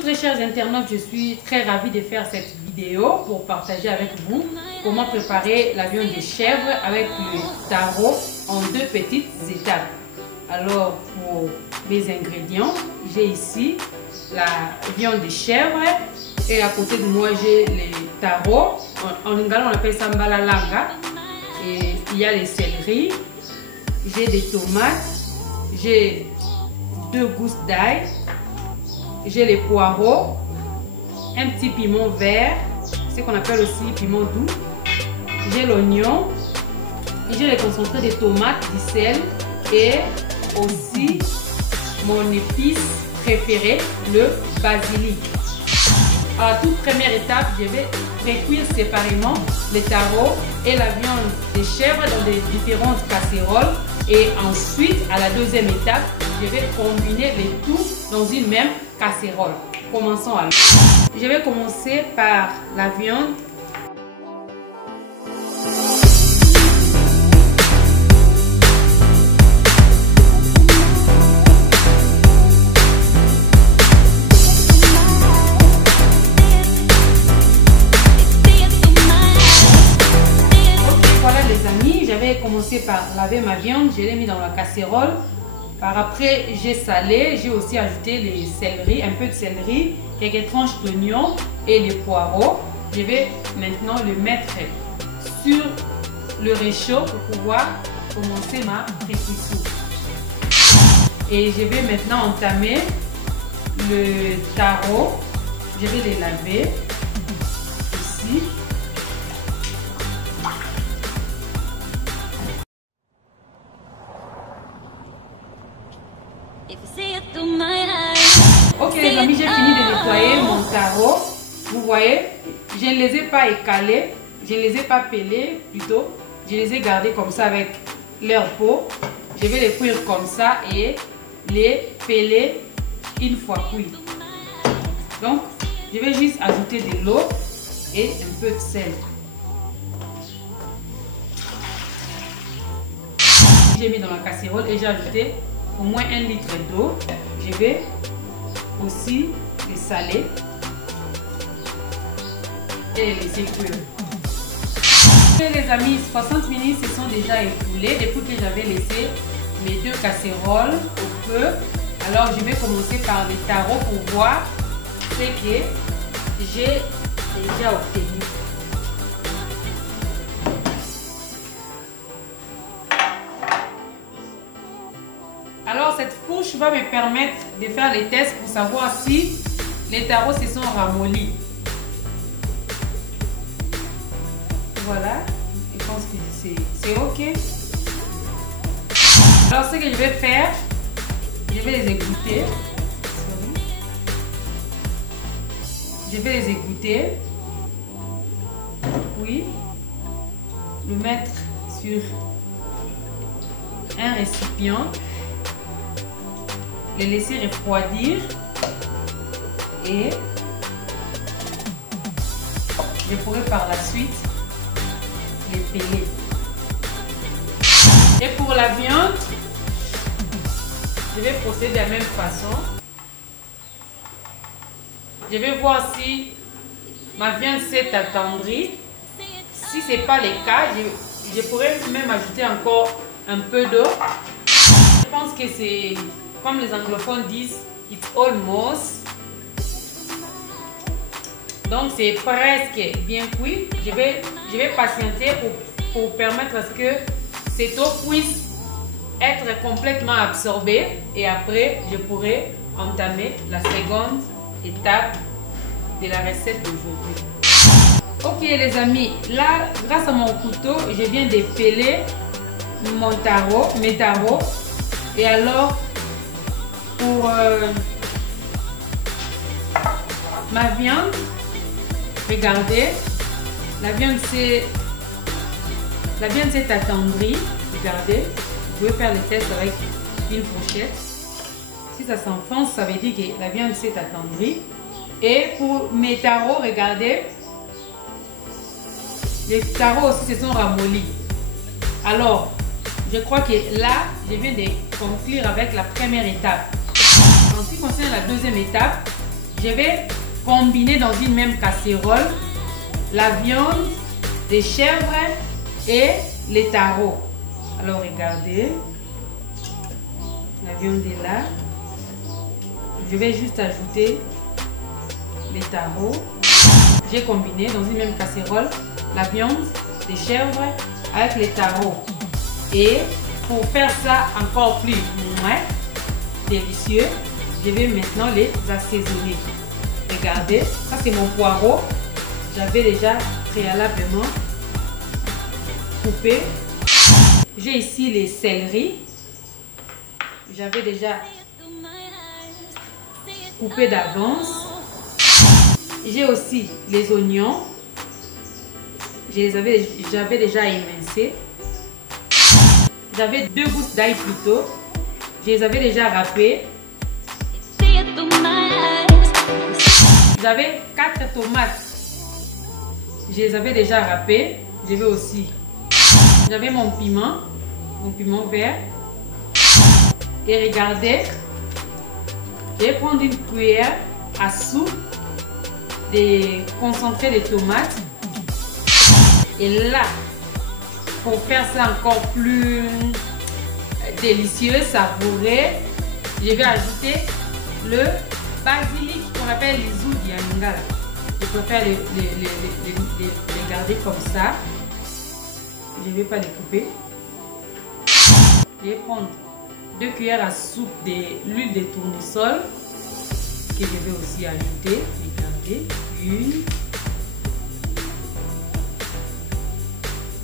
très chers internautes, je suis très ravie de faire cette vidéo pour partager avec vous comment préparer la viande de chèvre avec le taro en 2 petites étapes. Alors pour mes ingrédients, j'ai ici la viande de chèvre et à côté de moi j'ai les taros. En lingala on appelle ça mbalalanga. Et il y a les céleris, j'ai des tomates, j'ai 2 gousses d'ail, j'ai les poireaux, un petit piment vert, ce qu'on appelle aussi piment doux, j'ai l'oignon, j'ai les concentrés de tomates, du sel et aussi mon épice préférée, le basilic. À la toute première étape, je vais précuire séparément les taros et la viande de chèvre dans des différentes casseroles. Et ensuite, à la deuxième étape, je vais combiner les tout dans une même casserole. Commençons alors. Je vais commencer par la viande. Commencer par laver ma viande, je l'ai mis dans la casserole. Par après, j'ai salé, j'ai aussi ajouté les céleris, un peu de céleri, quelques tranches d'oignon et les poireaux. Je vais maintenant le mettre sur le réchaud pour pouvoir commencer ma précuisson. Et je vais maintenant entamer le taro. Je vais les laver ici. Ok les amis, j'ai fini de nettoyer mon taro. Vous voyez, je ne les ai pas écalés, je ne les ai pas pelés plutôt. Je les ai gardés comme ça avec leur peau. Je vais les cuire comme ça et les peler une fois cuits. Donc, je vais juste ajouter de l'eau et un peu de sel. J'ai mis dans la casserole et j'ai ajouté au moins 1 litre d'eau. Je vais aussi les saler et les laisser cuire. Les amis, 60 minutes se sont déjà écoulées depuis que j'avais laissé mes 2 casseroles au feu. Alors je vais commencer par les taros pour voir ce que j'ai déjà obtenu. Alors cette fourche va me permettre de faire les tests pour savoir si les taros se sont ramollis. Voilà, je pense que c'est ok. Alors ce que je vais faire, je vais les égoutter. Je vais les égoutter. Puis le mettre sur un récipient. Les laisser refroidir et je pourrai par la suite les peler. Et pour la viande, je vais procéder de la même façon. Je vais voir si ma viande s'est attendrie. Si ce n'est pas le cas, je pourrais même ajouter encore un peu d'eau. Je pense que c'est, comme les anglophones disent, it's almost. Donc c'est presque bien cuit. Je vais patienter pour permettre à ce que cette eau puisse être complètement absorbée. Et après, je pourrai entamer la seconde étape de la recette d'aujourd'hui. Ok les amis, là, grâce à mon couteau, je viens de peler mes taros. Et alors, pour ma viande, regardez, la viande s'est attendrie. Regardez, vous pouvez faire le test avec une fourchette. Si ça s'enfonce, ça veut dire que la viande s'est attendrie. Et pour mes taros, regardez, les taros aussi se sont ramollis. Alors, je crois que là, je viens de conclure avec la première étape. En ce qui concerne la deuxième étape, je vais combiner dans une même casserole la viande des chèvres et les taros. Alors regardez, la viande est là. Je vais juste ajouter les taros. J'ai combiné dans une même casserole la viande des chèvres avec les taros. Et pour faire ça encore plus délicieux, je vais maintenant les assaisonner. Regardez, ça c'est mon poireau. J'avais déjà préalablement coupé. J'ai ici les céleris. J'avais déjà coupé d'avance. J'ai aussi les oignons. J'avais déjà émincé. J'avais 2 gousses d'ail plutôt. Je les avais déjà râpées. J'avais 4 tomates. Je les avais déjà râpées. Je vais aussi. J'avais mon piment vert. Et regardez, je vais prendre une cuillère à soupe de concentré de tomates. Et là, pour faire ça encore plus délicieux, savoureux, je vais ajouter le basilic qu'on appelle les zoudi en lingala. Je préfère les garder comme ça. Je ne vais pas les couper. Je vais prendre 2 cuillères à soupe de l'huile de tournesol que je vais aussi ajouter. Regardez,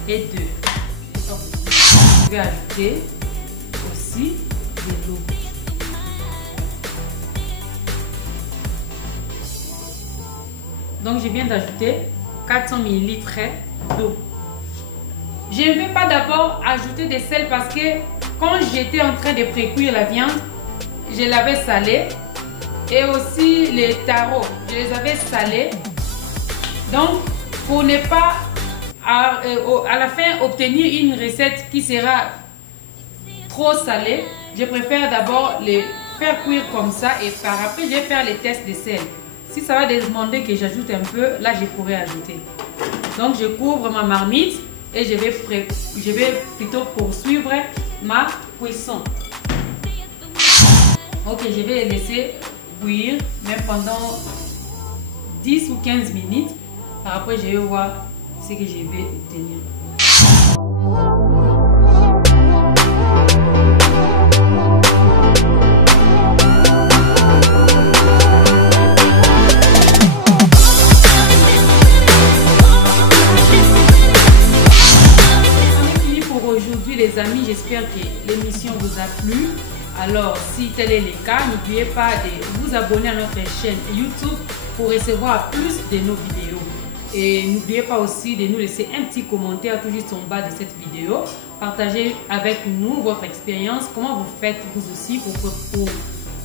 1 et 2. Je vais ajouter aussi de l'eau. Donc je viens d'ajouter 400 ml d'eau. Je ne vais pas d'abord ajouter de sel parce que quand j'étais en train de pré-cuire la viande, je l'avais salée. Et aussi les taros, je les avais salés. Donc pour ne pas à la fin obtenir une recette qui sera trop salée, je préfère d'abord les faire cuire comme ça et par après je vais faire les tests de sel. Si ça va demander que j'ajoute un peu, là je pourrais ajouter. Donc je couvre ma marmite et je vais plutôt poursuivre ma cuisson. Ok, je vais les laisser bouillir même pendant 10 ou 15 minutes. Après je vais voir ce que je vais obtenir. Les amis, j'espère que l'émission vous a plu. Alors si tel est le cas, n'oubliez pas de vous abonner à notre chaîne YouTube pour recevoir plus de nos vidéos. Et n'oubliez pas aussi de nous laisser un petit commentaire tout juste en bas de cette vidéo. Partagez avec nous votre expérience, comment vous faites vous aussi pour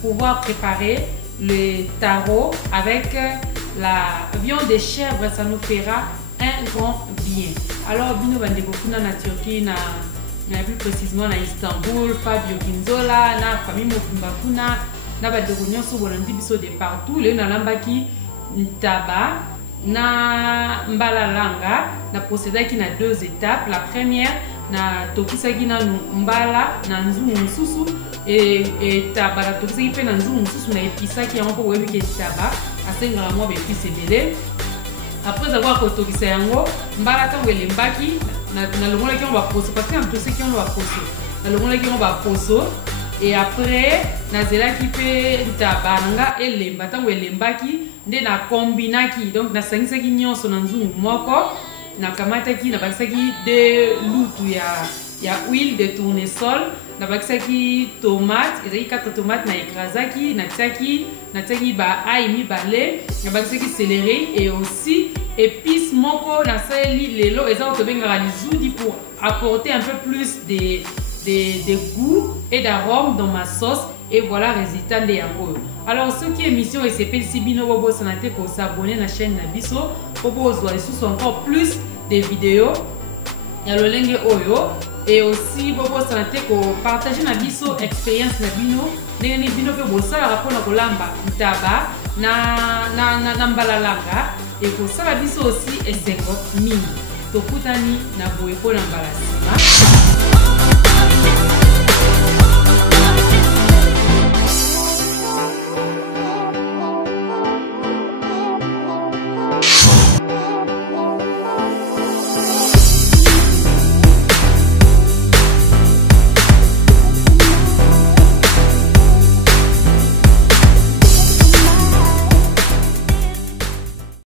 pouvoir préparer le taro avec la viande de chèvre. Ça nous fera un grand bien. Alors bino bande beaucoup na Turquie, plus précisément à Istanbul, Fabio Ginzola, na famille Mokumbakuna, na badeko nyonso bolandi biso de partout. Le na lambaki ntaba na mbalalanga na procédaki na 2 étapes. La première na tokisaki na mbala na nzungu mususu et taba na tokisaki pe na nzungu mususu na episaki yango po webi ke taba asengala mo be fils ebele. Après avoir kotokisa yango mbala tango elembaki na longola ki on va poser parce que en tout ce qui on va poser na longola ki on va poser et après na zela ki pe tabananga elemba tango elembaki nde na kombinaki donc na sangisaki nyonso na nzungu moko na kamataki na bakisaki de lutu ya huile de tournesol na bakisaki tomate ezaki 4 tomates na écrasaki na tiaki ba ai mibale na bakisaki céleri et aussi épices moko na sali lelo eza to bengaka lizudi pour apporter un peu plus de goût et d'arôme dans ma sauce. Et voilà résultat de yango. Alors ce qui est émission et c'est si bino bobo sanate ko s'abonner na chaîne na biso pour voir sous encore plus de vidéos ya lolenge oyo et aussi bobo sanate ko partager na biso expérience na bino ndenge bino pe bosala rapona kolamba ntaba na mbalalaka et pour ça la biso aussi et 50 minutes. Tokutani na boye pour l'emballasement.